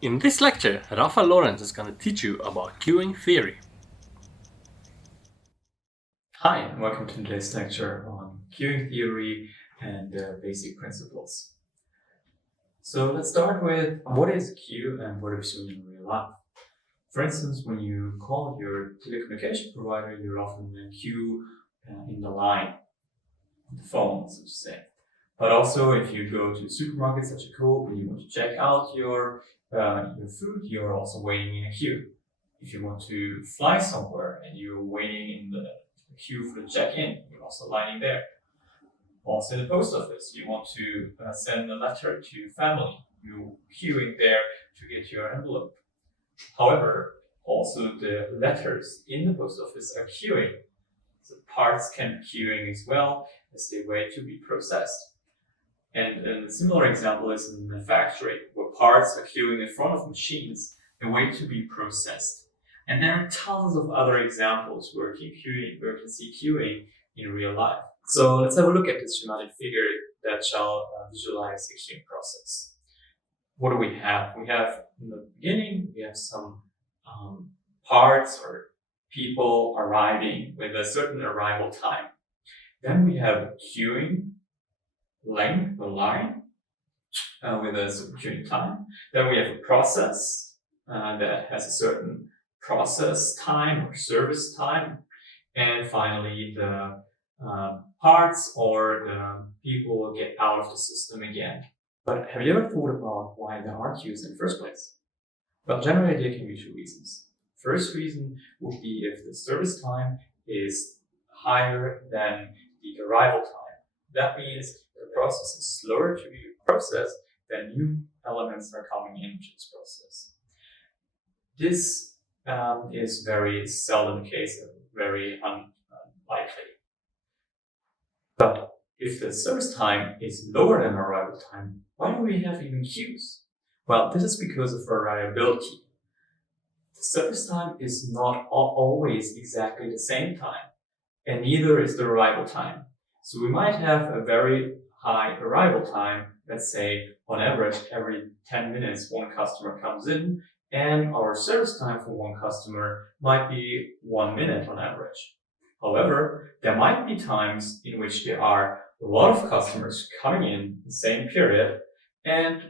In this lecture, Rafael Lorenz is going to teach you about queuing theory. Hi, and welcome to today's lecture on queuing theory and basic principles. So let's start with what is a queue and what is it in real life. For instance, when you call your telecommunication provider, you're often in a queue in the line, the phone, so to say. But also, if you go to the supermarket, such a Coop, and you want to check out your food, you're also waiting in a queue. If you want to fly somewhere and you're waiting in the queue for the check-in, you're also lining there. Also in the post office, you want to send a letter to family, you're queuing there to get your envelope. However, also the letters in the post office are queuing. So parts can be queuing as well as they wait to be processed. And a similar example is in manufacturing, where parts are queuing in front of machines and wait to be processed. And there are tons of other examples where you can see queuing in real life. So let's have a look at this schematic figure that shall visualize the queuing process. What do we have? We have in the beginning, we have some parts or people arriving with a certain arrival time. Then we have queuing length, the line, with a certain queuing time. Then we have a process that has a certain process time or service time. And finally, the parts or the people will get out of the system again. But have you ever thought about why there are queues in the first place? Well, generally there can be two reasons. First reason would be if the service time is higher than the arrival time. That means the process is slower to be processed, then new elements are coming into this process. This is very seldom the case, very unlikely. But if the service time is lower than arrival time, why do we have even queues? Well, this is because of variability. The service time is not always exactly the same time, and neither is the arrival time. So we might have a very high arrival time, let's say on average every 10 minutes one customer comes in, and our service time for one customer might be 1 minute on average. However, there might be times in which there are a lot of customers coming in the same period, and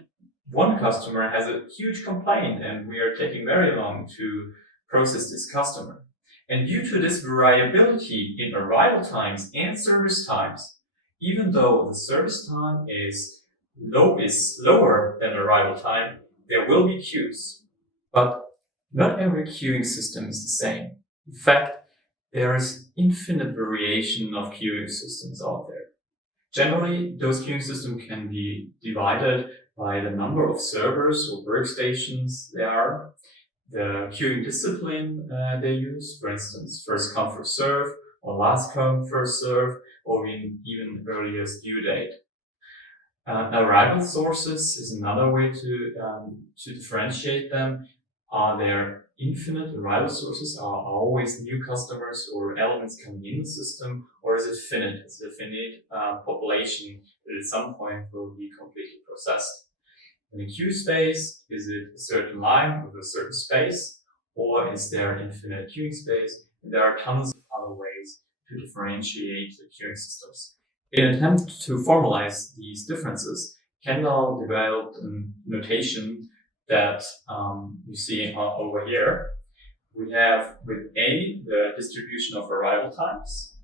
one customer has a huge complaint and we are taking very long to process this customer. And due to this variability in arrival times and service times, even though the service time is lower than arrival time, there will be queues. But not every queuing system is the same. In fact, there is infinite variation of queuing systems out there. Generally, those queuing systems can be divided by the number of servers or workstations there are, the queuing discipline they use, for instance, first come, first serve, or last come, first serve, or even earliest due date. Arrival sources is another way to differentiate them. Are there infinite arrival sources? Are always new customers or elements coming in the system? Or is it finite? Is it a finite population that at some point will be completely processed? In a queue space, is it a certain line with a certain space? Or is there infinite queuing space? And there are tons of other ways to differentiate the queuing systems. In an attempt to formalize these differences, Kendall developed a notation that you see over here. We have with A, the distribution of arrival times.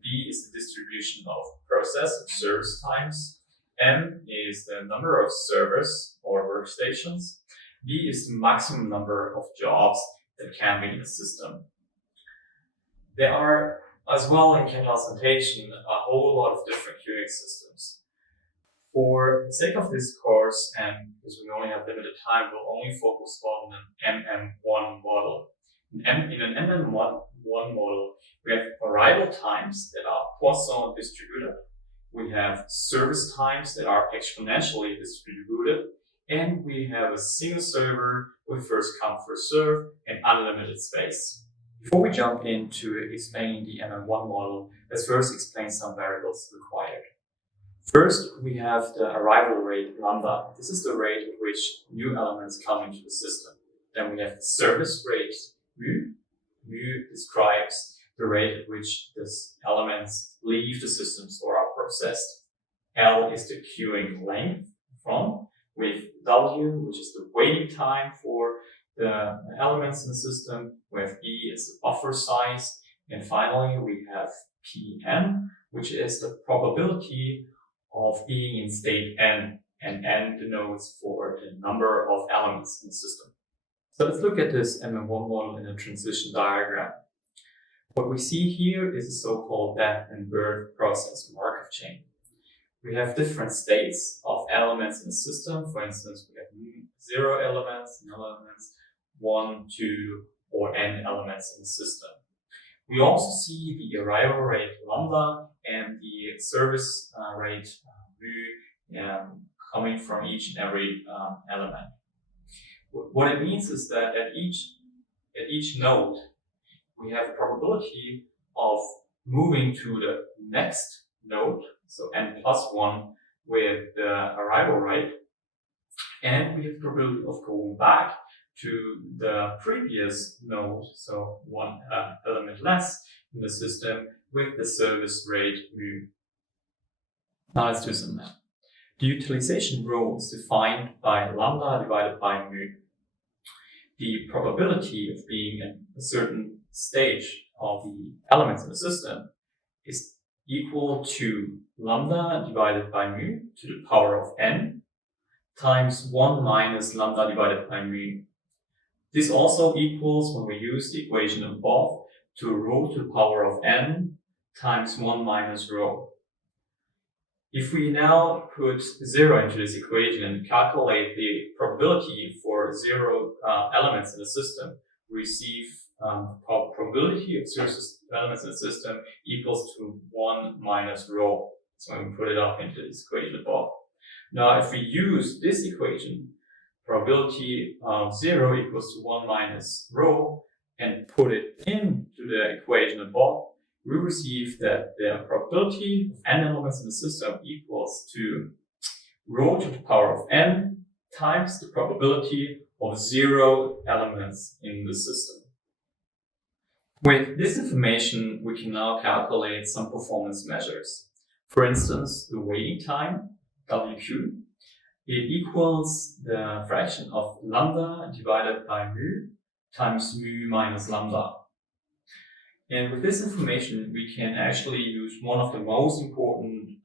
B is the distribution of process and service times. M is the number of servers or workstations. B is the maximum number of jobs that can be in the system. There are, as well in Kendall's notation, a whole lot of different queuing systems. For the sake of this course, and because we only have limited time, we'll only focus on an MM1 model. In an MM1 model, we have arrival times that are Poisson distributed. We have service times that are exponentially distributed. And we have a single server with first come, first serve, and unlimited space. Before we jump into explaining the MM1 model, let's first explain some variables required. First, we have the arrival rate lambda. This is the rate at which new elements come into the system. Then we have the service rate mu. Mu describes the rate at which these elements leave the systems or are processed. L is the queuing length from, with W, which is the waiting time for the elements in the system. We have E is the buffer size. And finally, we have Pn, which is the probability of being in state n, and n denotes for the number of elements in the system. So let's look at this MM1 model in a transition diagram. What we see here is a so-called death and birth process Markov chain. We have different states of elements in the system. For instance, we have 0 elements, null elements, 1, 2, or n elements in the system. We also see the arrival rate lambda and the service rate mu coming from each and every element. What it means is that at each node, we have a probability of moving to the next node, so n plus 1 with the arrival rate, and we have probability of going back to the previous node, so one element less in the system, with the service rate mu. Now let's do some math. The utilization rho is defined by lambda divided by mu. The probability of being at a certain stage of the elements in the system is equal to lambda divided by mu to the power of n times 1 minus lambda divided by mu. This also equals, when we use the equation above, to rho to the power of n times 1 minus rho. If we now put 0 into this equation and calculate the probability for 0 elements in the system, we receive probability of 0 elements in the system equals to 1 minus rho. So we put it up into this equation above. Now, if we use this equation, probability of 0 equals to 1 minus rho, and put it into the equation above, we receive that the probability of n elements in the system equals to rho to the power of n times the probability of 0 elements in the system. With this information, we can now calculate some performance measures. For instance, the waiting time, WQ, it equals the fraction of lambda divided by mu times mu minus lambda. And with this information, we can actually use one of the most important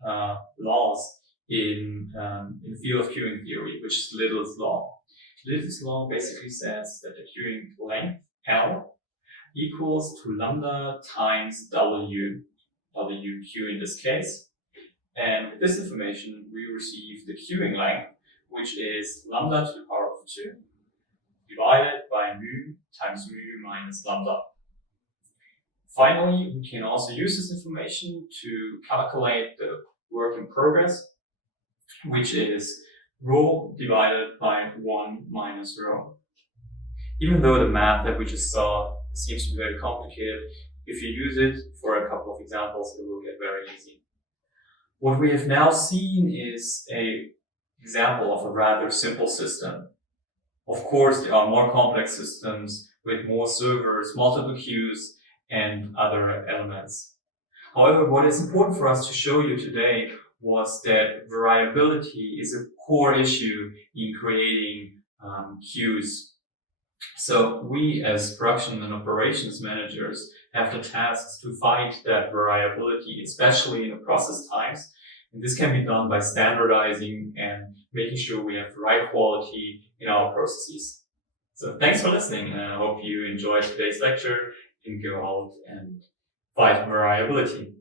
laws in the field of queuing theory, which is Little's law. Little's law basically says that the queuing length, L, equals to lambda times W, WQ in this case. And with this information, we receive the queuing length, which is lambda to the power of 2 divided by mu times mu minus lambda. Finally, we can also use this information to calculate the work in progress, which is rho divided by 1 minus rho. Even though the math that we just saw seems to be very complicated, if you use it for a couple of examples, it will get very easy. What we have now seen is an example of a rather simple system. Of course, there are more complex systems with more servers, multiple queues, and other elements. However, what is important for us to show you today was that variability is a core issue in creating queues. So we as production and operations managers have the tasks to fight that variability, especially in the process times. And this can be done by standardizing and making sure we have the right quality in our processes. So thanks for listening, and I hope you enjoyed today's lecture and go out and fight variability.